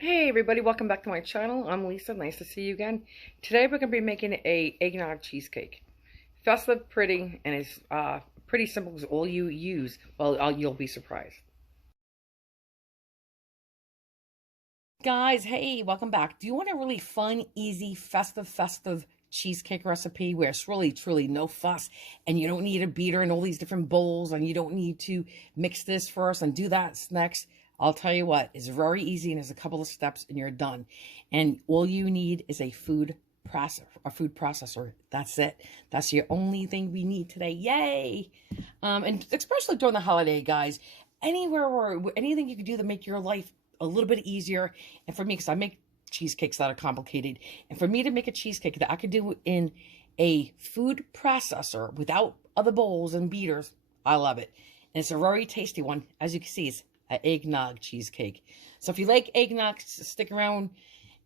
Hey everybody, welcome back to my channel. I'm Lisa, nice to see you again. Today we're going to be making a eggnog cheesecake. Festive, pretty, and it's pretty simple because all you use, well, you'll be surprised. Guys, hey, welcome back. Do you want a really fun, easy, festive cheesecake recipe where it's really, truly no fuss and you don't need a beater and all these different bowls and you don't need to mix this first and do that next? I'll tell you what, it's very easy and there's a couple of steps and you're done. And all you need is a food processor. That's it. That's your only thing we need today. Yay! And especially during the holiday, guys, anywhere or anything you can do to make your life a little bit easier. And for me, because I make cheesecakes that are complicated, and for me to make a cheesecake that I could do in a food processor without other bowls and beaters, I love it. And it's a very tasty one. As you can see, it's an eggnog cheesecake. So if you like eggnog, stick around,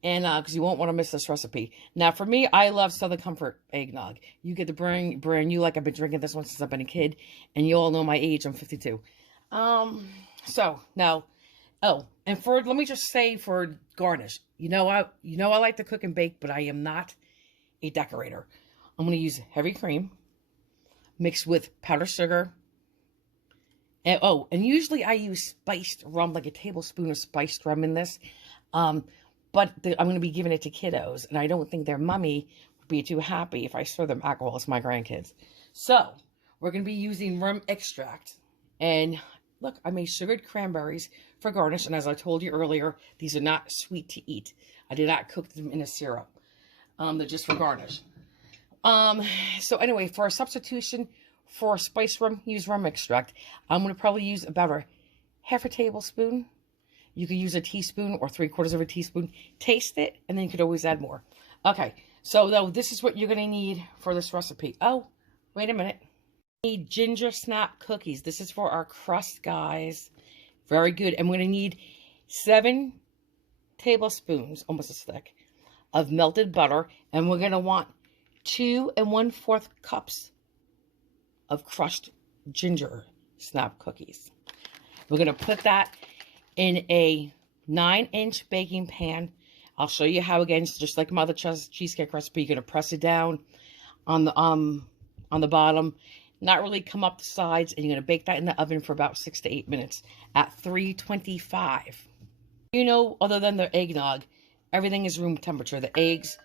and because you won't want to miss this recipe. Now, for me, I love Southern Comfort eggnog. You get the brand new, like I've been drinking this one since I've been a kid, and you all know my age. I'm 52. So now, oh, and let me just say for garnish, I like to cook and bake, but I am not a decorator. I'm going to use heavy cream mixed with powdered sugar. And usually I use spiced rum, like a tablespoon of spiced rum in this. But I'm going to be giving it to kiddos, and I don't think their mommy would be too happy if I serve them alcohol as my grandkids. So we're going to be using rum extract. And look, I made sugared cranberries for garnish. And as I told you earlier, these are not sweet to eat. I did not cook them in a syrup. They're just for garnish. So anyway, for a substitution for spice rum, use rum extract. I'm going to probably use about a half a tablespoon. You could use a teaspoon or 3/4 of a teaspoon. Taste it, and then you could always add more. Okay, so though this is what you're going to need for this recipe. Oh, wait a minute. Need ginger snap cookies. This is for our crust, guys. Very good. And we're going to need 7 tablespoons, almost as thick, of melted butter. And we're going to want 2 1/4 cups of crushed ginger snap cookies. We're going to put that in a 9-inch baking pan. I'll show you how, again, just like my other cheesecake recipe, you're going to press it down on the bottom, not really come up the sides, and you're going to bake that in the oven for about 6 to 8 minutes at 325. Other than the eggnog, everything is room temperature, the eggs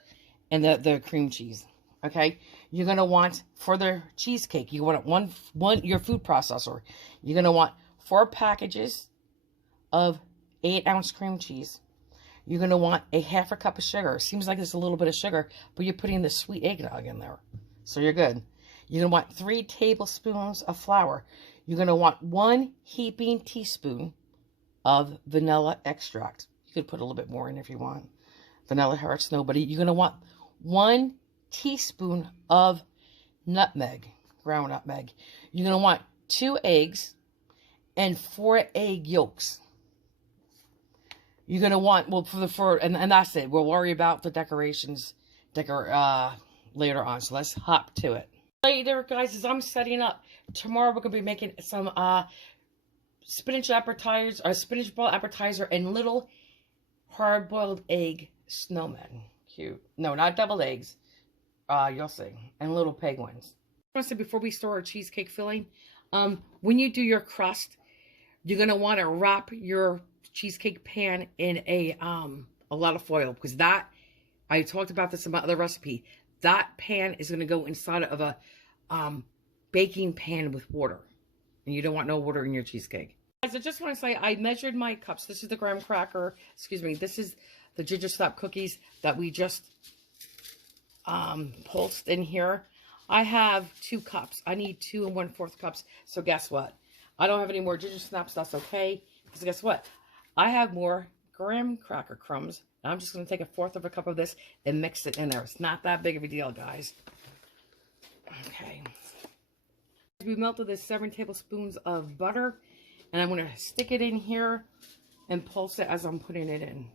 and the cream cheese. Okay, you're going to want, for the cheesecake, you want your food processor, you're going to want 4 packages of 8-ounce cream cheese. You're going to want a half a cup of sugar. It seems like there's a little bit of sugar, but you're putting the sweet eggnog in there, so you're good. You're going to want 3 tablespoons of flour. You're going to want 1 heaping teaspoon of vanilla extract. You could put a little bit more in if you want. Vanilla hurts nobody. You're going to want 1 teaspoon of nutmeg, ground nutmeg. You're going to want 2 eggs and 4 egg yolks. You're going to want, and that's it. We'll worry about the decorations later on. So let's hop to it. Later, guys, as I'm setting up, tomorrow we're going to be making some spinach ball appetizer and little hard-boiled egg snowmen. Cute. No, not deviled eggs. You'll see. And little penguins. I want to say, before we start our cheesecake filling, when you do your crust, you're going to want to wrap your cheesecake pan in a lot of foil, because that, I talked about this in my other recipe, that pan is going to go inside of a baking pan with water, and you don't want no water in your cheesecake. Guys, I just want to say I measured my cups. This is the graham cracker, this is the ginger snap cookies that we just pulsed in here. I have 2 cups. I need 2 1/4 cups. So guess what? I don't have any more ginger snaps. That's okay, because guess what? I have more graham cracker crumbs. And I'm just going to take 1/4 of a cup of this and mix it in there. It's not that big of a deal, guys. Okay. We melted this 7 tablespoons of butter, and I'm going to stick it in here and pulse it as I'm putting it in.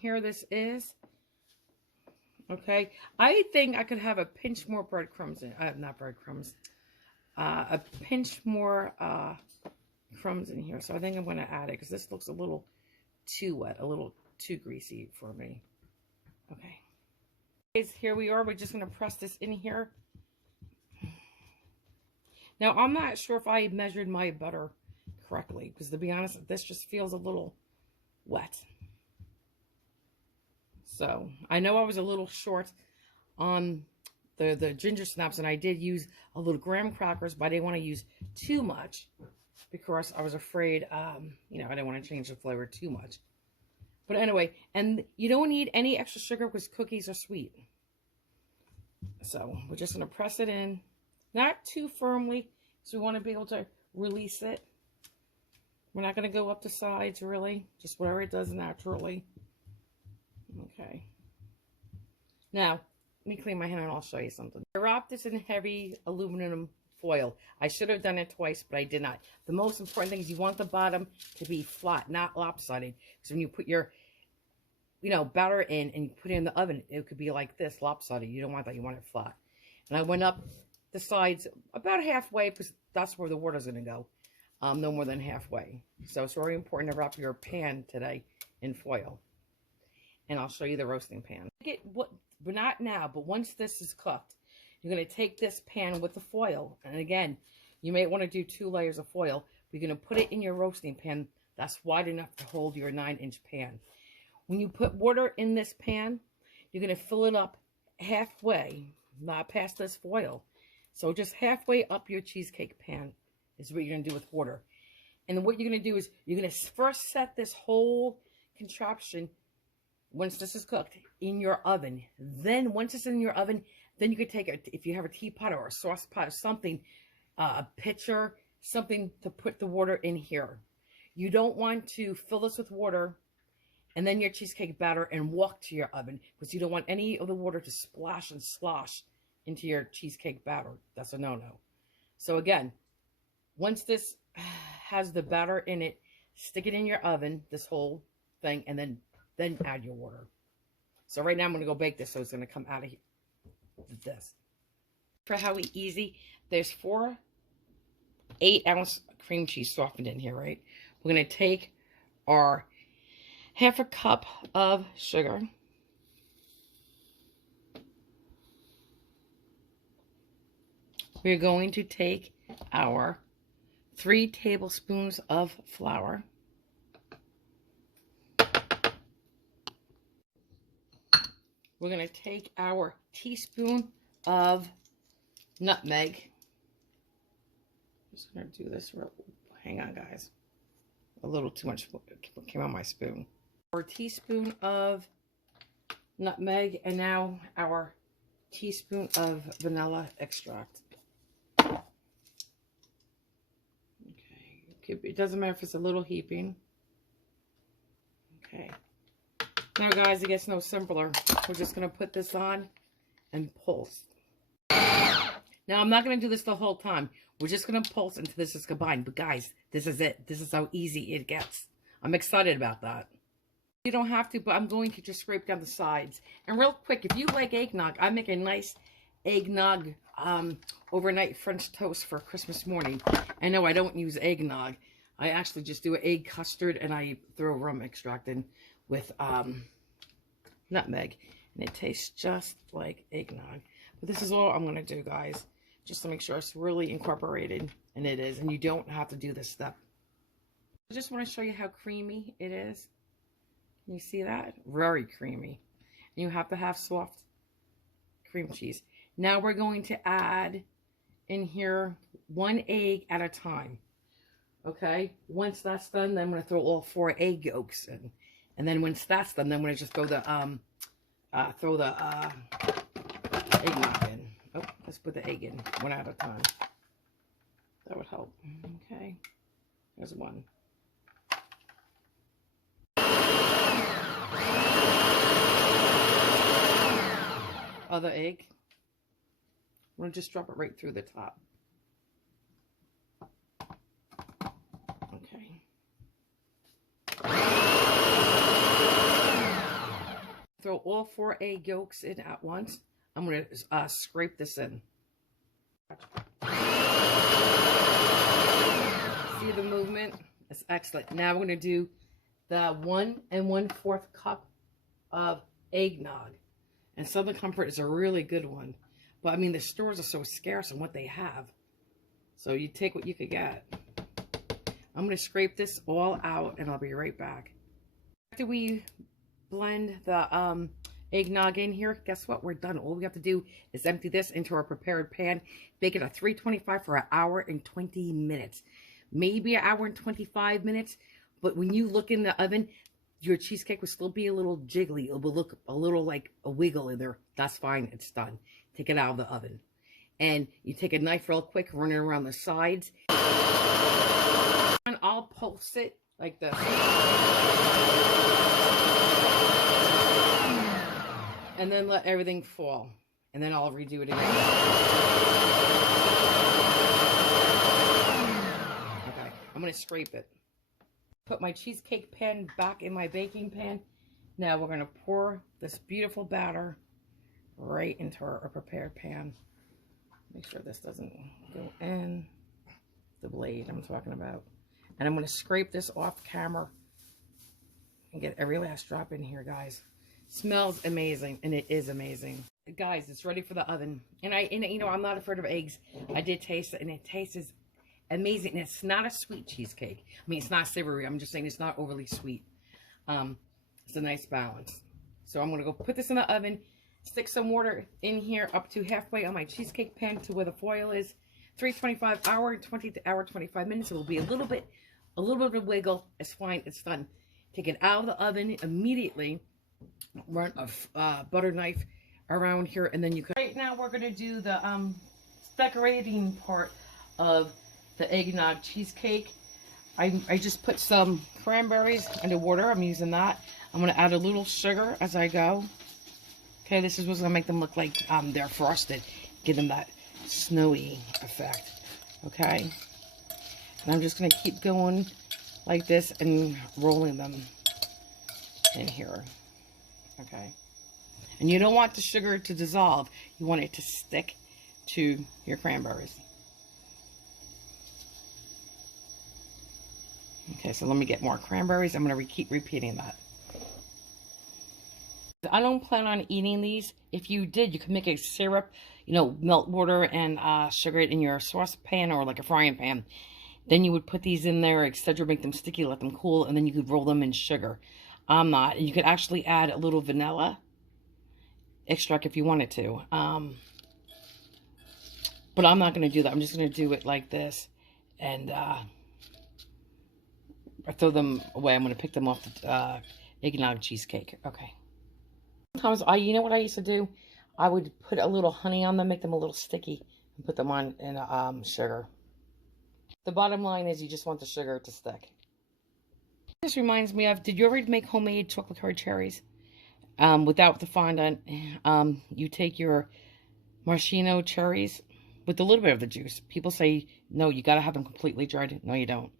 Here this is. Okay. I think I could have a pinch more breadcrumbs in. Not breadcrumbs. A pinch more crumbs in here, so I think I'm going to add it because this looks a little too wet, a little too greasy for me. Okay. Guys, here we are. We're just going to press this in here. Now, I'm not sure if I measured my butter correctly because, to be honest, this just feels a little wet. So, I know I was a little short on the ginger snaps, and I did use a little graham crackers, but I didn't want to use too much because I was afraid, you know, I didn't want to change the flavor too much. But anyway, and you don't need any extra sugar because cookies are sweet. So we're just going to press it in, not too firmly, because we want to be able to release it. We're not going to go up the sides, really, just whatever it does naturally. Okay. Now, let me clean my hand and I'll show you something. I wrapped this in heavy aluminum foil. I should have done it twice, but I did not. The most important thing is you want the bottom to be flat, not lopsided. Because when you put your, you know, batter in and you put it in the oven, it could be like this, lopsided. You don't want that. You want it flat. And I went up the sides about halfway because that's where the water's going to go. No more than halfway. So it's very important to wrap your pan today in foil. And I'll show you the roasting pan. But not now, but once this is cooked, you're going to take this pan with the foil. And again, you may want to do 2 layers of foil. You're going to put it in your roasting pan that's wide enough to hold your 9-inch pan. When you put water in this pan, you're going to fill it up halfway, not past this foil. So just halfway up your cheesecake pan is what you're going to do with water. And what you're going to do is you're going to first set this whole contraption, once this is cooked, in your oven. Then once it's in your oven, then you could take it, if you have a teapot or a sauce pot or something, a pitcher, something to put the water in here. You don't want to fill this with water and then your cheesecake batter and walk to your oven because you don't want any of the water to splash and slosh into your cheesecake batter. That's a no-no. So again, once this has the batter in it, stick it in your oven, this whole thing, and then add your water. So right now I'm going to go bake this, so it's going to come out of this. For how easy, there's 4 8-ounce cream cheese softened in here, right? We're going to take our half a cup of sugar. We're going to take our 3 tablespoons of flour. We're going to take our teaspoon of nutmeg. I'm just going to do this real, hang on guys. A little too much came on my spoon. Our teaspoon of nutmeg, and now our teaspoon of vanilla extract. Okay, it doesn't matter if it's a little heaping. Okay. Now guys, it gets no simpler. We're just going to put this on and pulse. Now I'm not going to do this the whole time. We're just going to pulse until this is combined. But guys, this is it. This is how easy it gets. I'm excited about that. You don't have to, but I'm going to just scrape down the sides. And real quick, if you like eggnog, I make a nice eggnog overnight French toast for Christmas morning. I know I don't use eggnog. I actually just do an egg custard and I throw rum extract in with nutmeg, and it tastes just like eggnog. But this is all I'm going to do, guys, just to make sure it's really incorporated, and it is, and you don't have to do this step. I just want to show you how creamy it is. Can you see that? Very creamy. And you have to have soft cream cheese. Now we're going to add in here 1 egg at a time. Okay? Once that's done, then I'm going to throw all 4 egg yolks in. And then once that's done, then I'm going to just throw the eggnog in. Oh, let's put the egg in 1 at a time. That would help. Okay. There's 1. Other egg. I'm going to just drop it right through the top. Okay. Throw all 4 egg yolks in at once. I'm going to scrape this in. See the movement? improvement. That's excellent. Now we're going to do the 1 1/4 cup of eggnog. And Southern Comfort is a really good one. But, I mean, the stores are so scarce on what they have. So you take what you could get. I'm going to scrape this all out, and I'll be right back. After we blend the eggnog in here, guess what? We're done. All we have to do is empty this into our prepared pan. Bake it at 325 for 1 hour and 20 minutes. Maybe 1 hour and 25 minutes. But when you look in the oven, your cheesecake will still be a little jiggly. It will look a little like a wiggle in there. That's fine. It's done. Take it out of the oven. And you take a knife real quick, run it around the sides. And I'll pulse it like this. And then let everything fall. And then I'll redo it again. Okay, I'm going to scrape it. Put my cheesecake pan back in my baking pan. Now we're going to pour this beautiful batter right into our prepared pan. Make sure this doesn't go in the blade I'm talking about. And I'm going to scrape this off camera and get every last drop in here, guys. Smells amazing, and it is amazing. Guys, it's ready for the oven. And you know, I'm not afraid of eggs. I did taste it, and it tastes amazing. And it's not a sweet cheesecake. I mean, it's not savory. I'm just saying it's not overly sweet. It's a nice balance. So I'm going to go put this in the oven, stick some water in here up to halfway on my cheesecake pan to where the foil is. 325 hour, 20 to hour, 25 minutes. It will be a little bit of a wiggle. It's fine. It's done. Take it out of the oven immediately. Run a butter knife around here, and then you can. Right now, we're going to do the decorating part of the eggnog cheesecake. I just put some cranberries into water. I'm using that. I'm going to add a little sugar as I go. Okay, this is what's going to make them look like they're frosted. Give them that snowy effect. Okay. And I'm just going to keep going like this and rolling them in here. Okay. And you don't want the sugar to dissolve. You want it to stick to your cranberries. Okay, so let me get more cranberries. I'm going to keep repeating that. I don't plan on eating these. If you did, you could make a syrup, you know, melt water and sugar it in your saucepan or like a frying pan. Then you would put these in there, etc., make them sticky, let them cool, and then you could roll them in sugar. I'm not. And you could actually add a little vanilla extract if you wanted to. But I'm not going to do that. I'm just going to do it like this. And I throw them away. I'm going to pick them off the eggnog cheesecake. Okay. Sometimes, you know what I used to do? I would put a little honey on them, make them a little sticky, and put them on in sugar. The bottom line is you just want the sugar to stick. This reminds me of, did you ever make homemade chocolate covered cherries? Without the fondant, you take your maraschino cherries with a little bit of the juice. People say, no, you got to have them completely dried. No, you don't.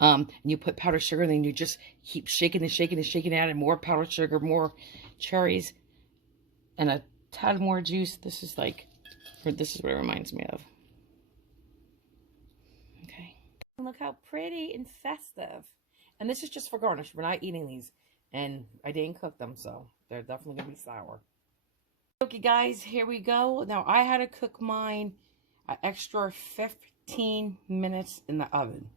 And you put powdered sugar, and then you just keep shaking and shaking and shaking, adding more powdered sugar, more cherries, and a tad more juice. This is what it reminds me of. Okay. Look how pretty and festive. And this is just for garnish. We're not eating these. And I didn't cook them, so they're definitely going to be sour. Okay, guys, here we go. Now, I had to cook mine an extra 15 minutes in the oven.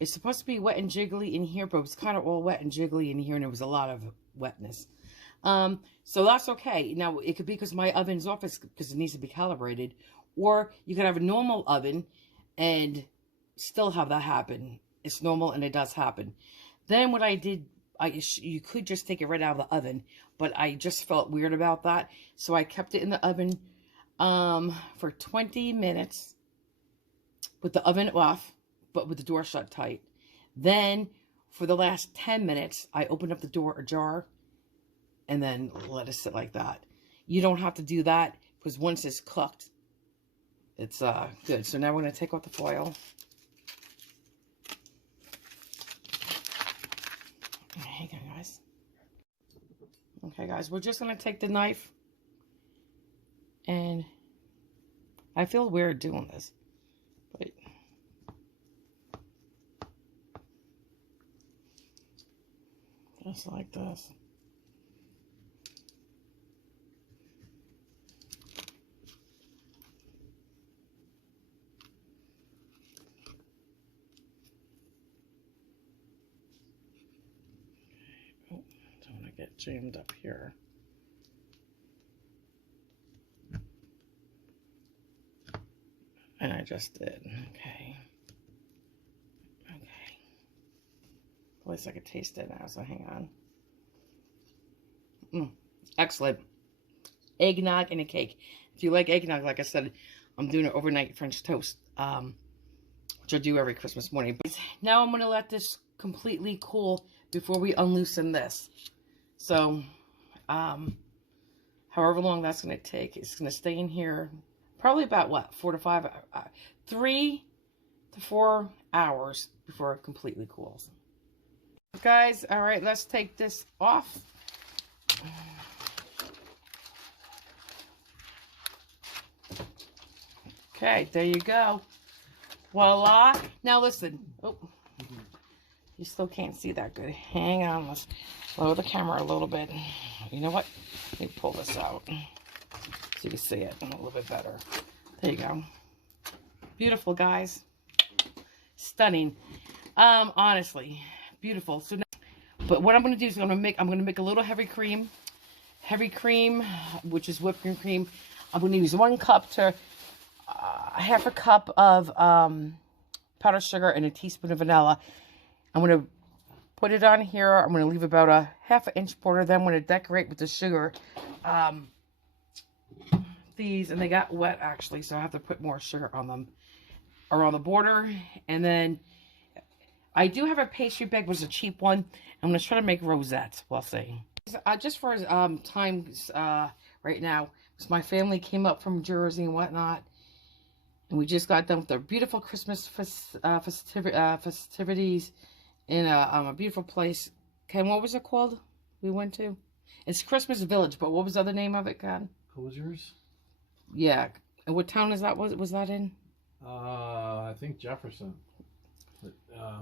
It's supposed to be wet and jiggly in here, but it was kind of all wet and jiggly in here, and there was a lot of wetness. So that's okay. Now, it could be because my oven's off, because it needs to be calibrated. Or you could have a normal oven and still have that happen. It's normal, and it does happen. Then what I did, you could just take it right out of the oven, but I just felt weird about that. So I kept it in the oven for 20 minutes with the oven off, but with the door shut tight. Then for the last 10 minutes, I opened up the door ajar and then let it sit like that. You don't have to do that because once it's cooked, it's good. So now we're going to take off the foil. Hang on, guys. Okay, guys, we're just going to take the knife, and I feel weird doing this, but Just like this. Oh, don't want to get jammed up here. And I just did. Okay. Okay. At least I could taste it now, so hang on. Excellent. Eggnog and a cake. If you like eggnog, like I said, I'm doing an overnight French toast, which I do every Christmas morning. But now I'm going to let this completely cool before we unloosen this. So, however long that's going to take, it's going to stay in here probably about, what, 3 to 4 hours before it completely cools. Guys, all right, let's take this off. Okay, there you go. Voila. Now listen. Oh, you still can't see that good. Hang on. Let's lower the camera a little bit. You know what? Let me pull this out so you can see it a little bit better. There you go. Beautiful, guys. Stunning. Honestly, beautiful. So now, but what I'm going to do is I'm going to make a little heavy cream, which is whipped cream. I'm going to use 1 cup to half a cup of powdered sugar and a teaspoon of vanilla. I'm going to put it on here. I'm going to leave about a ½ inch border. Then I'm going to decorate with the sugar. These, and they got wet actually, so I have to put more sugar on them around the border. And then I do have a pastry bag, which is a cheap one. I'm going to try to make rosettes. We'll see. Just for time right now, because my family came up from Jersey and whatnot. And we just got done with our beautiful Christmas festivities in a beautiful place. Ken, what was it called we went to? It's Christmas Village, but what was the other name of it, Ken? Closures? Yeah. And what town is that? Was that in? I think Jefferson. But, I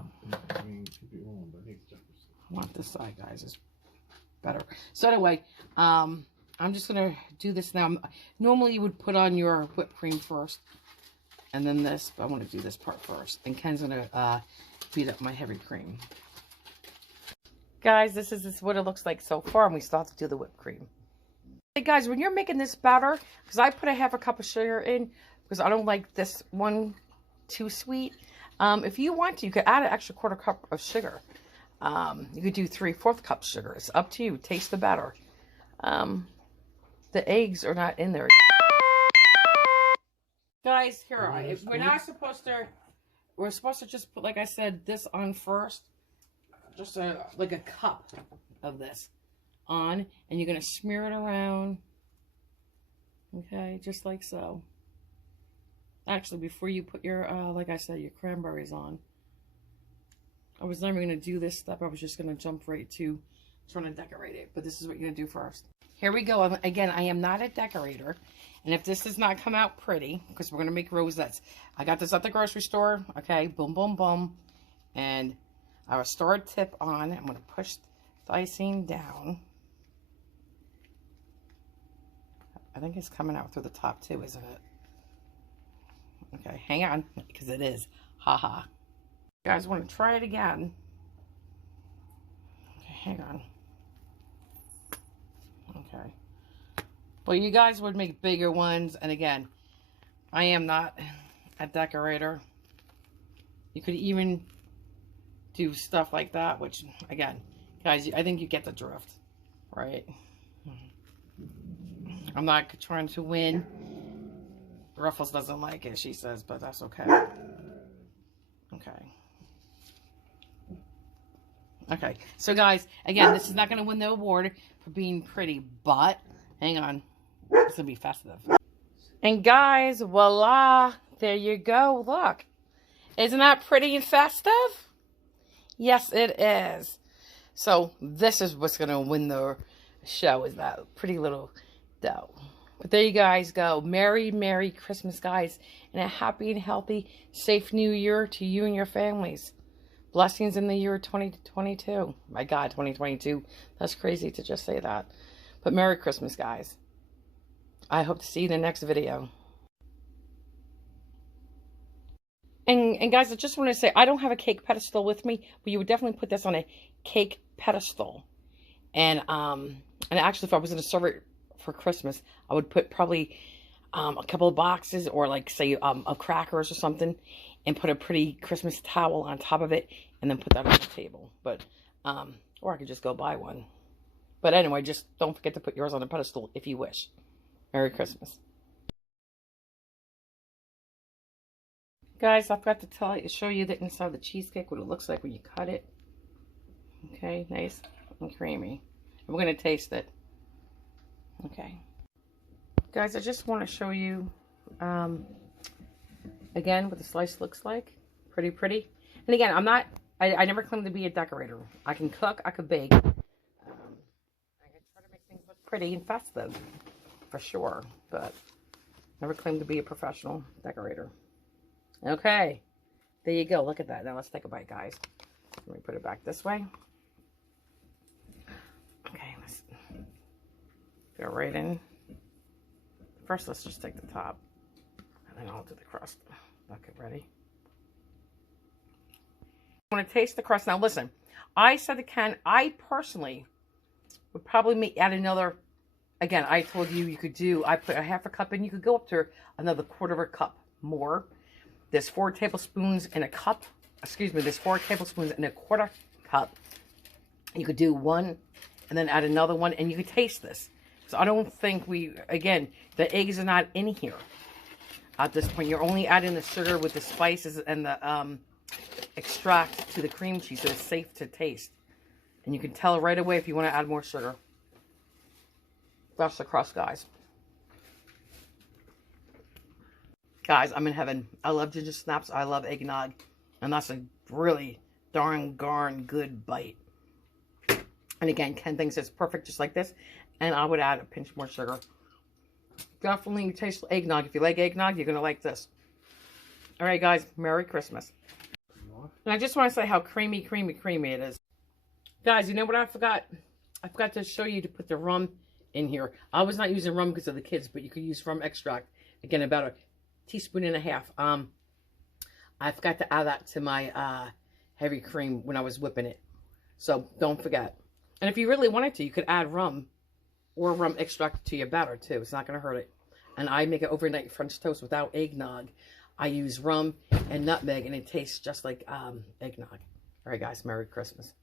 mean, could be wrong, but I think it's Jefferson. I want this side, guys. It's better. So anyway, I'm just going to do this now. Normally you would put on your whipped cream first. And then this, but I want to do this part first. And Ken's going to beat up my heavy cream. Guys, this is what it looks like so far, and we still have to do the whipped cream. Hey guys, when you're making this batter, because I put a ½ cup of sugar in, because I don't like this one too sweet. If you want to, you could add an extra ½ cup of sugar. You could do 3/4 cup sugar. It's up to you. Taste the batter. The eggs are not in there. Guys, here we're supposed to just put, like I said, this on first. Just like a cup of this on, and you're going to smear it around. Okay, just like so. Actually, before you put your, like I said, your cranberries on. I was never going to do this step. I was just going to jump right to trying to decorate it. But this is what you're going to do first. Here we go. Again, I am not a decorator. And if this does not come out pretty, because we're going to make rosettes. I got this at the grocery store. Okay, boom, boom, boom. And I have a starred tip on. I'm going to push the icing down. I think it's coming out through the top too, isn't it? Okay, hang on, because it is. Haha. You guys want to try it again? Okay, hang on. Okay. Well, you guys would make bigger ones. And again, I am not a decorator. You could even do stuff like that, which, again, guys, I think you get the drift, right? I'm not trying to win. Ruffles doesn't like it, she says, but that's okay. Okay. Okay, so guys, again, this is not going to win the award for being pretty, but hang on. It's going to be festive. And guys, voila, there you go. Look. Isn't that pretty and festive? Yes, it is. So this is what's going to win the show, is that pretty little dough. But there you guys go. Merry, Merry Christmas, guys. And a happy and healthy, safe New Year to you and your families. blessings in the year 2022. My God, 2022. That's crazy to just say that. But Merry Christmas, guys. I hope to see you in the next video. And guys, I just want to say, I don't have a cake pedestal with me, but you would definitely put this on a cake pedestal. And actually, if I was going to serve it for Christmas, I would put probably a couple of boxes or like say of crackers or something, and put a pretty Christmas towel on top of it, and then put that on the table. But or I could just go buy one. But anyway, just don't forget to put yours on a pedestal if you wish. Merry Christmas. Guys, I forgot to show you the inside of the cheesecake, what it looks like when you cut it. Okay, nice and creamy. And we're going to taste it. Okay. Guys, I just want to show you, again, what the slice looks like. Pretty, pretty. And again, I never claim to be a decorator. I can cook, I can bake. I can try to make things look pretty and festive, for sure. But never claim to be a professional decorator. Okay, there you go. Look at that. Now let's take a bite, guys. Let me put it back this way. Okay, let's go right in. First, let's just take the top, and then I'll do the crust. Okay, ready? I want to taste the crust. Now, listen. I said I personally would probably add another. Again, I told you you could do. I put a half a cup in. You could go up to another quarter of a cup more. There's 4 tablespoons in a cup. Excuse me, there's 4 tablespoons in a quarter cup. You could do one and then add another one, and you could taste this. So I don't think again, the eggs are not in here at this point. You're only adding the sugar with the spices and the extract to the cream cheese, so it's safe to taste. And you can tell right away if you want to add more sugar. That's the crust, guys. Guys, I'm in heaven. I love ginger snaps. I love eggnog. And that's a really darn good bite. And again, Ken thinks it's perfect just like this. And I would add a pinch more sugar. Definitely taste eggnog. If you like eggnog, you're going to like this. All right, guys. Merry Christmas. And I just want to say how creamy, creamy, creamy it is. Guys, you know what I forgot? I forgot to show you to put the rum in here. I was not using rum because of the kids, but you could use rum extract. Again, about a teaspoon and a half. I forgot to add that to my heavy cream when I was whipping it. So don't forget. And if you really wanted to, you could add rum or rum extract to your batter too. It's not going to hurt it. And I make it overnight French toast without eggnog. I use rum and nutmeg, and it tastes just like eggnog. All right, guys. Merry Christmas.